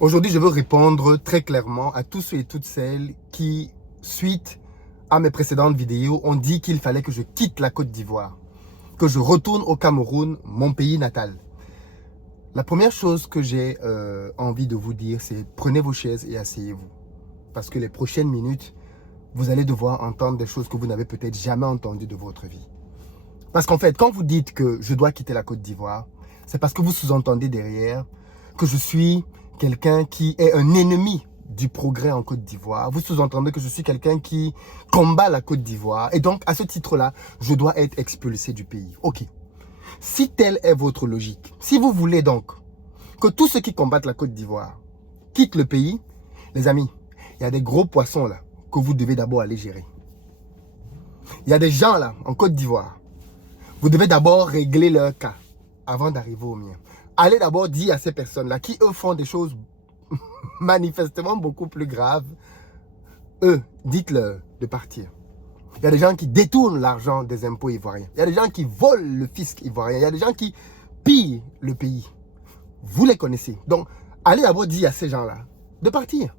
Aujourd'hui, je veux répondre très clairement à tous ceux et toutes celles qui, suite à mes précédentes vidéos, ont dit qu'il fallait que je quitte la Côte d'Ivoire, que je retourne au Cameroun, mon pays natal. La première chose que j'ai envie de vous dire, c'est prenez vos chaises et asseyez-vous. Parce que les prochaines minutes, vous allez devoir entendre des choses que vous n'avez peut-être jamais entendues de votre vie. Parce qu'en fait, quand vous dites que je dois quitter la Côte d'Ivoire, c'est parce que vous sous-entendez derrière que je suis quelqu'un qui est un ennemi du progrès en Côte d'Ivoire. Vous sous-entendez que je suis quelqu'un qui combat la Côte d'Ivoire. Et donc, à ce titre-là, je dois être expulsé du pays. Ok. Si telle est votre logique, si vous voulez donc que tous ceux qui combattent la Côte d'Ivoire quittent le pays, les amis, il y a des gros poissons là que vous devez d'abord aller gérer. Il y a des gens là en Côte d'Ivoire. Vous devez d'abord régler leur cas avant d'arriver au mien. Allez d'abord dire à ces personnes-là qui, eux, font des choses manifestement beaucoup plus graves, eux, dites-leur de partir. Il y a des gens qui détournent l'argent des impôts ivoiriens. Il y a des gens qui volent le fisc ivoirien. Il y a des gens qui pillent le pays. Vous les connaissez. Donc, allez d'abord dire à ces gens-là de partir.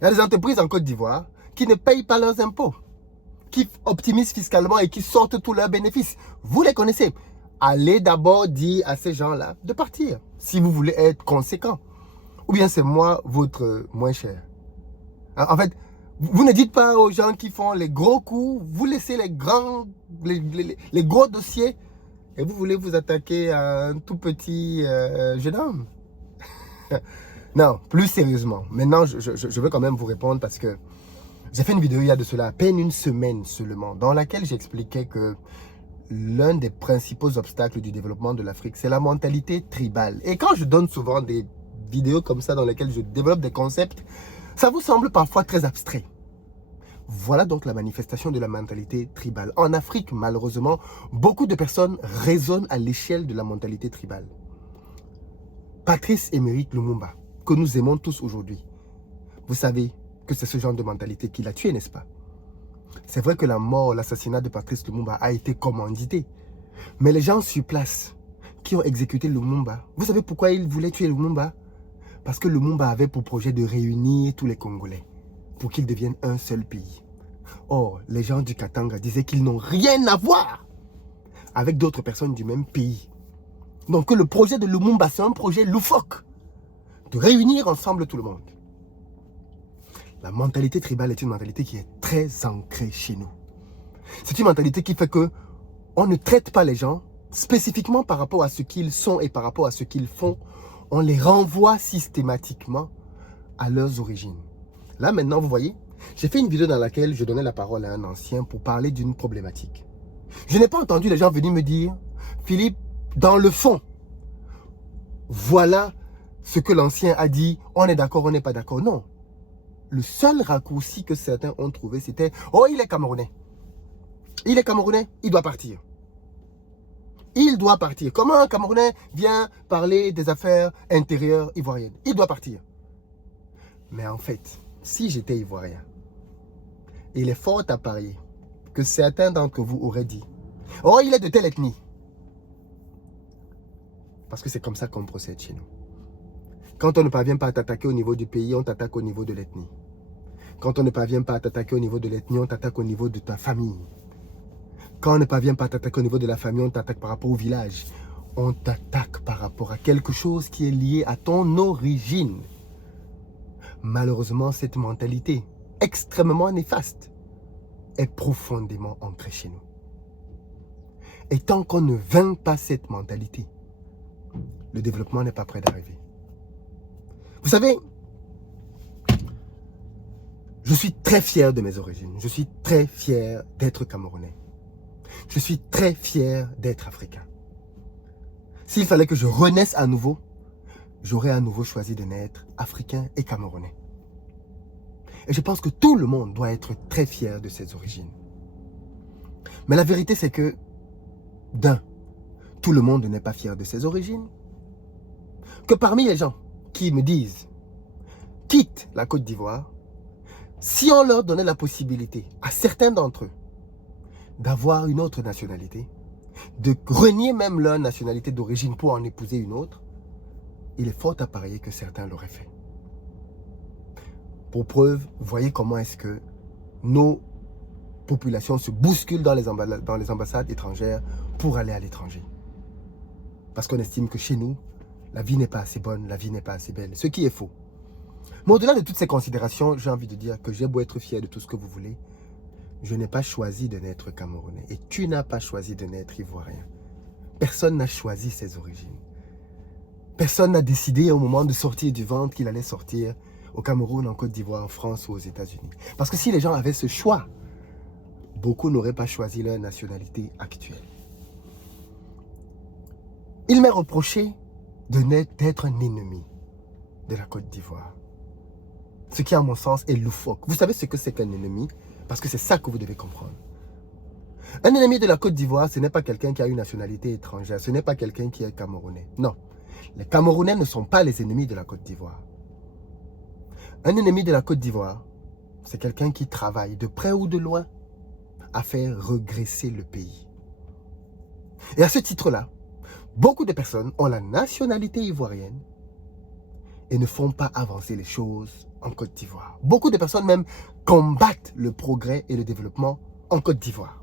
Il y a des entreprises en Côte d'Ivoire qui ne payent pas leurs impôts, qui optimisent fiscalement et qui sortent tous leurs bénéfices. Vous les connaissez. Allez d'abord dire à ces gens-là de partir, si vous voulez être conséquent. Ou bien c'est moi, votre moins cher. En fait, vous ne dites pas aux gens qui font les gros coups, vous laissez les gros dossiers et vous voulez vous attaquer à un tout petit jeune homme. Non, plus sérieusement. Maintenant, je veux quand même vous répondre parce que j'ai fait une vidéo il y a de cela à peine une semaine seulement, dans laquelle j'expliquais que l'un des principaux obstacles du développement de l'Afrique, c'est la mentalité tribale. Et quand je donne souvent des vidéos comme ça dans lesquelles je développe des concepts, ça vous semble parfois très abstrait. Voilà donc la manifestation de la mentalité tribale. En Afrique, malheureusement, beaucoup de personnes raisonnent à l'échelle de la mentalité tribale. Patrice Emery Lumumba, que nous aimons tous aujourd'hui, vous savez que c'est ce genre de mentalité qui l'a tué, n'est-ce pas? C'est vrai que la mort, l'assassinat de Patrice Lumumba a été commandité. Mais les gens sur place qui ont exécuté Lumumba, vous savez pourquoi ils voulaient tuer Lumumba? Parce que Lumumba avait pour projet de réunir tous les Congolais pour qu'ils deviennent un seul pays. Or, les gens du Katanga disaient qu'ils n'ont rien à voir avec d'autres personnes du même pays. Donc le projet de Lumumba, c'est un projet loufoque de réunir ensemble tout le monde. La mentalité tribale est une mentalité qui est très ancrée chez nous. C'est une mentalité qui fait que on ne traite pas les gens spécifiquement par rapport à ce qu'ils sont et par rapport à ce qu'ils font. On les renvoie systématiquement à leurs origines. Là maintenant, vous voyez, j'ai fait une vidéo dans laquelle je donnais la parole à un ancien pour parler d'une problématique. Je n'ai pas entendu les gens venir me dire, Philippe, dans le fond, voilà ce que l'ancien a dit, on est d'accord, on n'est pas d'accord. Non. Le seul raccourci que certains ont trouvé, c'était « Oh, il est Camerounais. Il est Camerounais, il doit partir. » Il doit partir. Comment un Camerounais vient parler des affaires intérieures ivoiriennes? Il doit partir. Mais en fait, si j'étais ivoirien, il est fort à parier que certains d'entre vous auraient dit « Oh, il est de telle ethnie. » Parce que c'est comme ça qu'on procède chez nous. Quand on ne parvient pas à t'attaquer au niveau du pays, on t'attaque au niveau de l'ethnie. Quand on ne parvient pas à t'attaquer au niveau de l'ethnie, on t'attaque au niveau de ta famille. Quand on ne parvient pas à t'attaquer au niveau de la famille, on t'attaque par rapport au village. On t'attaque par rapport à quelque chose qui est lié à ton origine. Malheureusement, cette mentalité extrêmement néfaste est profondément ancrée chez nous. Et tant qu'on ne vainc pas cette mentalité, le développement n'est pas prêt d'arriver. Vous savez, je suis très fier de mes origines. Je suis très fier d'être Camerounais. Je suis très fier d'être africain. S'il fallait que je renaisse à nouveau, j'aurais à nouveau choisi de naître africain et camerounais. Et je pense que tout le monde doit être très fier de ses origines. Mais la vérité, c'est que, d'un, tout le monde n'est pas fier de ses origines. Que parmi les gens qui me disent « quitte la Côte d'Ivoire », si on leur donnait la possibilité à certains d'entre eux d'avoir une autre nationalité, de renier même leur nationalité d'origine pour en épouser une autre, il est fort à parier que certains l'auraient fait. Pour preuve, voyez comment est-ce que nos populations se bousculent dans les ambassades étrangères pour aller à l'étranger. Parce qu'on estime que chez nous, la vie n'est pas assez bonne, la vie n'est pas assez belle, ce qui est faux. Mais au-delà de toutes ces considérations, j'ai envie de dire que j'ai beau être fier de tout ce que vous voulez, je n'ai pas choisi de naître Camerounais et tu n'as pas choisi de naître Ivoirien. Personne n'a choisi ses origines. Personne n'a décidé au moment de sortir du ventre qu'il allait sortir au Cameroun, en Côte d'Ivoire, en France ou aux États-Unis. Parce que si les gens avaient ce choix, beaucoup n'auraient pas choisi leur nationalité actuelle. Il m'est reproché d'être un ennemi de la Côte d'Ivoire. Ce qui, à mon sens, est loufoque. Vous savez ce que c'est qu'un ennemi? Parce que c'est ça que vous devez comprendre. Un ennemi de la Côte d'Ivoire, ce n'est pas quelqu'un qui a une nationalité étrangère. Ce n'est pas quelqu'un qui est camerounais. Non. Les Camerounais ne sont pas les ennemis de la Côte d'Ivoire. Un ennemi de la Côte d'Ivoire, c'est quelqu'un qui travaille de près ou de loin à faire regresser le pays. Et à ce titre-là, beaucoup de personnes ont la nationalité ivoirienne et ne font pas avancer les choses en Côte d'Ivoire. Beaucoup de personnes même combattent le progrès et le développement en Côte d'Ivoire.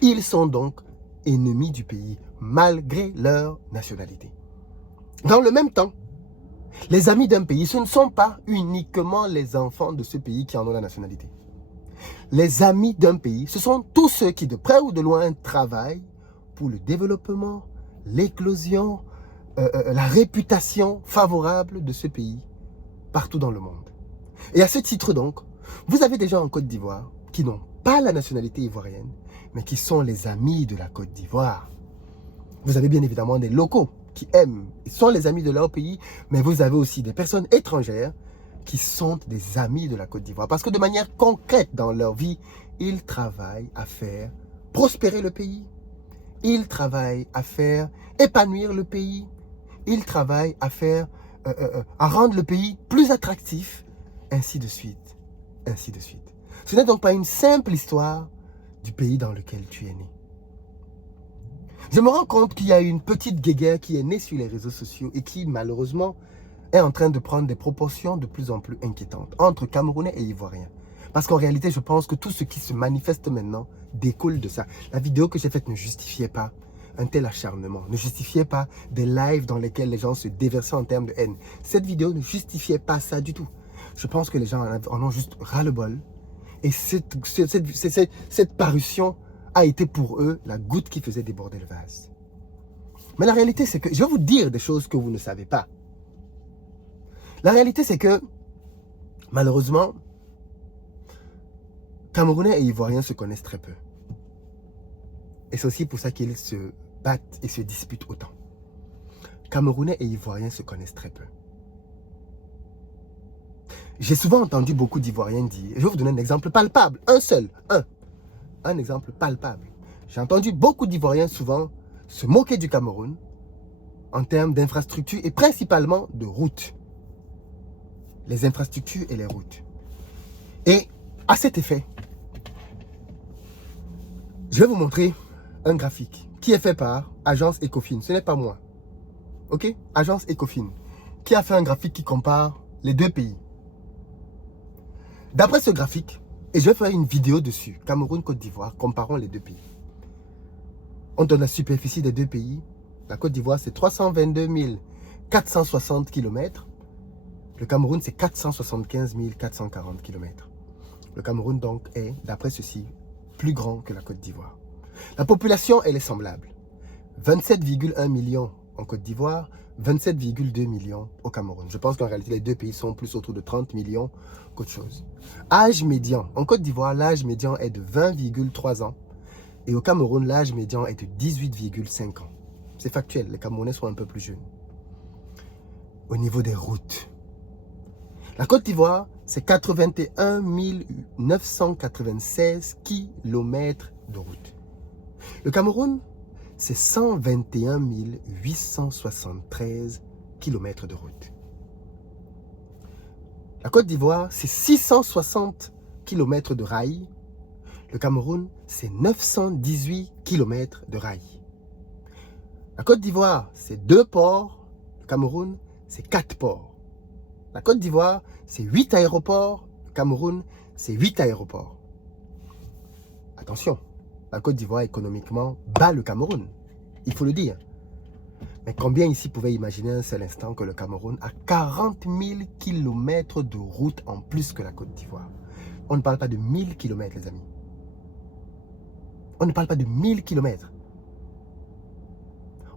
Ils sont donc ennemis du pays malgré leur nationalité. Dans le même temps, les amis d'un pays, ce ne sont pas uniquement les enfants de ce pays qui en ont la nationalité. Les amis d'un pays, ce sont tous ceux qui de près ou de loin travaillent pour le développement, l'éclosion, la réputation favorable de ce pays partout dans le monde. Et à ce titre donc, vous avez des gens en Côte d'Ivoire qui n'ont pas la nationalité ivoirienne, mais qui sont les amis de la Côte d'Ivoire. Vous avez bien évidemment des locaux qui aiment, ils sont les amis de leur pays, mais vous avez aussi des personnes étrangères qui sont des amis de la Côte d'Ivoire. Parce que de manière concrète dans leur vie, ils travaillent à faire prospérer le pays. Ils travaillent à faire épanouir le pays. Ils travaillent à faire, à rendre le pays plus attractif, ainsi de suite, ainsi de suite. Ce n'est donc pas une simple histoire du pays dans lequel tu es né. Je me rends compte qu'il y a une petite guéguerre qui est née sur les réseaux sociaux et qui, malheureusement, est en train de prendre des proportions de plus en plus inquiétantes entre Camerounais et Ivoiriens. Parce qu'en réalité, je pense que tout ce qui se manifeste maintenant découle de ça. La vidéo que j'ai faite ne justifiait pas un tel acharnement, ne justifiait pas des lives dans lesquels les gens se déversaient en termes de haine. Cette vidéo ne justifiait pas ça du tout. Je pense que les gens en ont juste ras-le-bol. Et cette parution a été pour eux la goutte qui faisait déborder le vase. Mais la réalité, c'est que je vais vous dire des choses que vous ne savez pas. La réalité, c'est que, malheureusement, Camerounais et Ivoiriens se connaissent très peu. Et c'est aussi pour ça qu'ils se battent et se disputent autant. Camerounais et Ivoiriens se connaissent très peu. J'ai souvent entendu beaucoup d'Ivoiriens dire, je vais vous donner un exemple palpable, un exemple palpable. J'ai entendu beaucoup d'Ivoiriens souvent se moquer du Cameroun en termes d'infrastructures et principalement de routes. Les infrastructures et les routes. Et à cet effet, je vais vous montrer un graphique qui est fait par Agence Ecofin. Ce n'est pas moi. Ok? Agence Ecofin. Qui a fait un graphique qui compare les deux pays. D'après ce graphique, et je vais faire une vidéo dessus, Cameroun, Côte d'Ivoire, comparons les deux pays. On donne la superficie des deux pays. La Côte d'Ivoire, c'est 322 460 km. Le Cameroun, c'est 475 440 km. Le Cameroun, donc, est, d'après ceci, plus grand que la Côte d'Ivoire. La population, elle est semblable. 27,1 millions en Côte d'Ivoire, 27,2 millions au Cameroun. Je pense qu'en réalité, les deux pays sont plus autour de 30 millions qu'autre chose. Âge médian. En Côte d'Ivoire, l'âge médian est de 20,3 ans. Et au Cameroun, l'âge médian est de 18,5 ans. C'est factuel, les Camerounais sont un peu plus jeunes. Au niveau des routes, la Côte d'Ivoire, c'est 81 996 km de route. Le Cameroun, c'est 121 873 km de route. La Côte d'Ivoire, c'est 660 km de rails. Le Cameroun, c'est 918 km de rails. La Côte d'Ivoire, c'est 2 ports. Cameroun, c'est 4 ports. La Côte d'Ivoire, c'est 8 aéroports. Le Cameroun, c'est 8 aéroports. Attention, la Côte d'Ivoire économiquement bat le Cameroun. Il faut le dire. Mais combien ici pouvaient imaginer un seul instant que le Cameroun a 40 000 km de route en plus que la Côte d'Ivoire? On ne parle pas de 1000 km, les amis. On ne parle pas de 1000 km.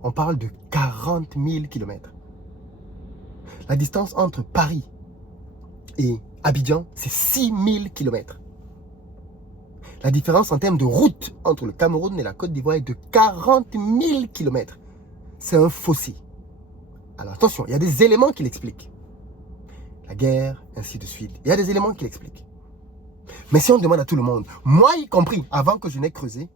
On parle de 40 000 km. La distance entre Paris et Abidjan, c'est 6 000 km. La différence en termes de route entre le Cameroun et la Côte d'Ivoire est de 40 000 km. C'est un fossé. Alors attention, il y a des éléments qui l'expliquent. La guerre, ainsi de suite. Il y a des éléments qui l'expliquent. Mais si on demande à tout le monde, moi y compris, avant que je n'ai creusé,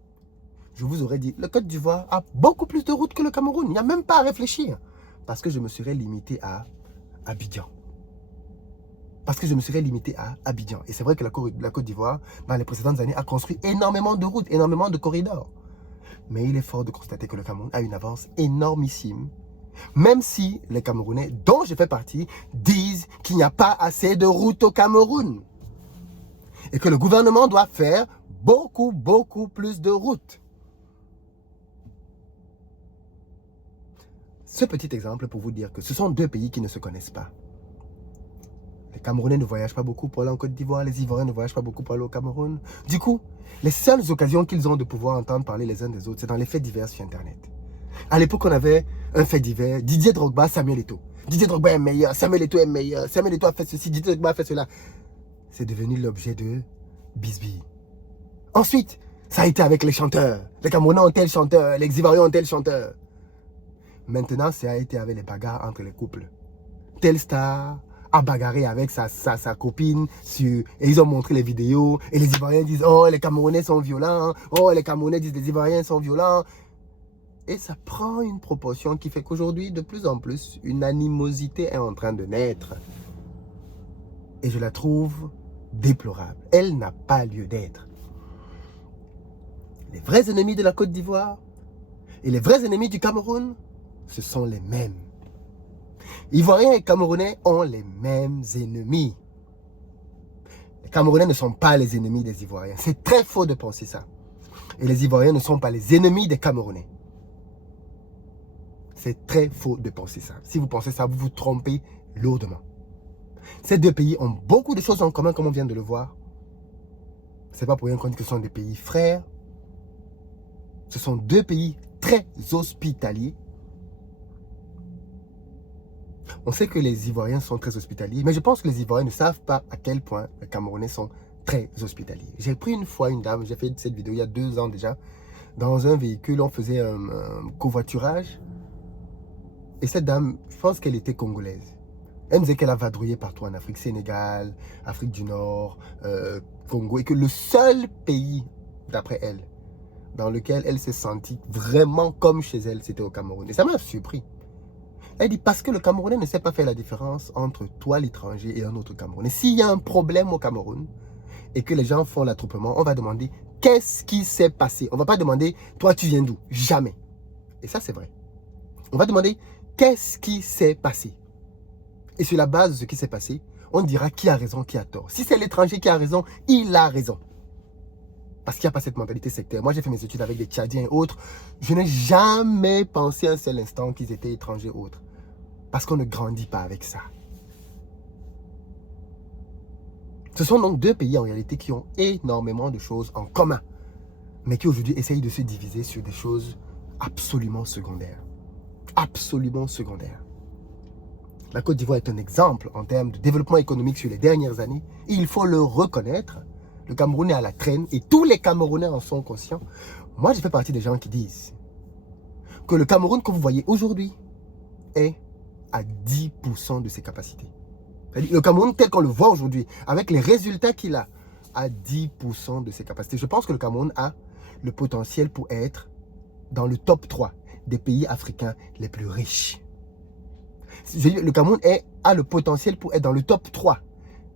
je vous aurais dit, le Côte d'Ivoire a beaucoup plus de routes que le Cameroun. Il n'y a même pas à réfléchir. Parce que je me serais limité à Abidjan. Parce que je me serais limité à Abidjan. Et c'est vrai que la Côte d'Ivoire, dans les précédentes années, a construit énormément de routes, énormément de corridors. Mais il est fort de constater que le Cameroun a une avance énormissime. Même si les Camerounais, dont je fais partie, disent qu'il n'y a pas assez de routes au Cameroun. Et que le gouvernement doit faire beaucoup, beaucoup plus de routes. Ce petit exemple pour vous dire que ce sont deux pays qui ne se connaissent pas. Les Camerounais ne voyagent pas beaucoup pour aller en Côte d'Ivoire, les Ivoiriens ne voyagent pas beaucoup pour aller au Cameroun. Du coup, les seules occasions qu'ils ont de pouvoir entendre parler les uns des autres, c'est dans les faits divers sur Internet. À l'époque, on avait un fait divers, Didier Drogba, Samuel Eto'o. Didier Drogba est meilleur, Samuel Eto'o est meilleur, Samuel Eto'o a fait ceci, Didier Drogba a fait cela. C'est devenu l'objet de bisbilles. Ensuite, ça a été avec les chanteurs. Les Camerounais ont tel chanteur, les Ivoiriens ont tel chanteur. Maintenant, ça a été avec les bagarres entre les couples. Tel star a bagarré avec sa copine et ils ont montré les vidéos et les Ivoiriens disent « Oh, les Camerounais sont violents. Oh, les Camerounais disent les Ivoiriens sont violents. » Et ça prend une proportion qui fait qu'aujourd'hui, de plus en plus, une animosité est en train de naître. Et je la trouve déplorable. Elle n'a pas lieu d'être. Les vrais ennemis de la Côte d'Ivoire et les vrais ennemis du Cameroun, ce sont les mêmes. Ivoiriens et Camerounais ont les mêmes ennemis. Les Camerounais ne sont pas les ennemis des Ivoiriens. C'est très faux de penser ça. Et les Ivoiriens ne sont pas les ennemis des Camerounais. C'est très faux de penser ça. Si vous pensez ça, vous vous trompez lourdement. Ces deux pays ont beaucoup de choses en commun, comme on vient de le voir. C'est pas pour rien qu'on dit que ce sont des pays frères. Ce sont deux pays très hospitaliers. On sait que les Ivoiriens sont très hospitaliers, mais je pense que les Ivoiriens ne savent pas à quel point les Camerounais sont très hospitaliers. J'ai pris une fois une dame, j'ai fait cette vidéo il y a 2 ans déjà, dans un véhicule, on faisait un covoiturage. Et cette dame, je pense qu'elle était congolaise. Elle me disait qu'elle a vadrouillé partout en Afrique, Sénégal, Afrique du Nord, Congo, et que le seul pays, d'après elle, dans lequel elle s'est sentie vraiment comme chez elle, c'était au Cameroun. Et ça m'a surpris. Elle dit parce que le Camerounais ne sait pas faire la différence entre toi l'étranger et un autre Camerounais. S'il y a un problème au Cameroun et que les gens font l'attroupement, on va demander qu'est-ce qui s'est passé. On ne va pas demander toi tu viens d'où. Jamais. Et ça c'est vrai. On va demander qu'est-ce qui s'est passé. Et sur la base de ce qui s'est passé, on dira qui a raison, qui a tort. Si c'est l'étranger qui a raison, il a raison. Parce qu'il n'y a pas cette mentalité sectaire. Moi, j'ai fait mes études avec des Tchadiens et autres. Je n'ai jamais pensé un seul instant qu'ils étaient étrangers ou autres. Parce qu'on ne grandit pas avec ça. Ce sont donc deux pays en réalité qui ont énormément de choses en commun. Mais qui aujourd'hui essayent de se diviser sur des choses absolument secondaires. Absolument secondaires. La Côte d'Ivoire est un exemple en termes de développement économique sur les dernières années. Et il faut le reconnaître. Le Cameroun est à la traîne et tous les Camerounais en sont conscients. Moi, je fais partie des gens qui disent que le Cameroun que vous voyez aujourd'hui est à 10% de ses capacités. Le Cameroun tel qu'on le voit aujourd'hui, avec les résultats qu'il a, à 10% de ses capacités. Je pense que le Cameroun a le potentiel pour être dans le top 3 des pays africains les plus riches. Le Cameroun a le potentiel pour être dans le top 3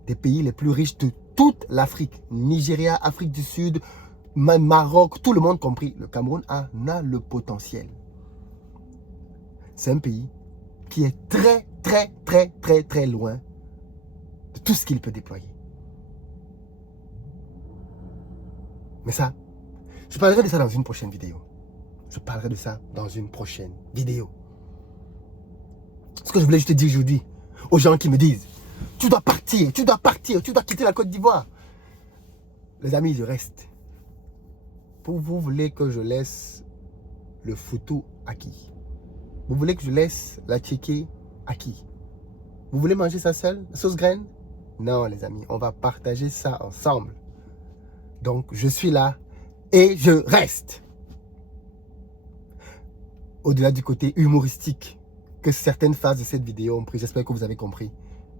des pays les plus riches de toute l'Afrique. Nigeria, Afrique du Sud, Maroc, tout le monde compris. Le Cameroun a le potentiel. C'est un pays qui est très, très, très, très, très loin de tout ce qu'il peut déployer. Mais ça, je parlerai de ça dans une prochaine vidéo. Je parlerai de ça dans une prochaine vidéo. Ce que je voulais juste te dire aujourd'hui, aux gens qui me disent, tu dois partir, tu dois partir, tu dois quitter la Côte d'Ivoire. Les amis, je reste. Vous voulez que je laisse le foutou à qui? Vous voulez que je laisse la tchéké à qui? Vous voulez manger ça seul, la sauce graine? Non, les amis, on va partager ça ensemble. Donc, je suis là et je reste. Au-delà du côté humoristique que certaines phases de cette vidéo ont pris, j'espère que vous avez compris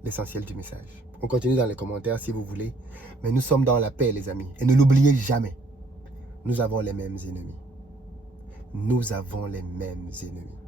l'essentiel du message. On continue dans les commentaires si vous voulez, mais nous sommes dans la paix, les amis. Et ne l'oubliez jamais, nous avons les mêmes ennemis. Nous avons les mêmes ennemis.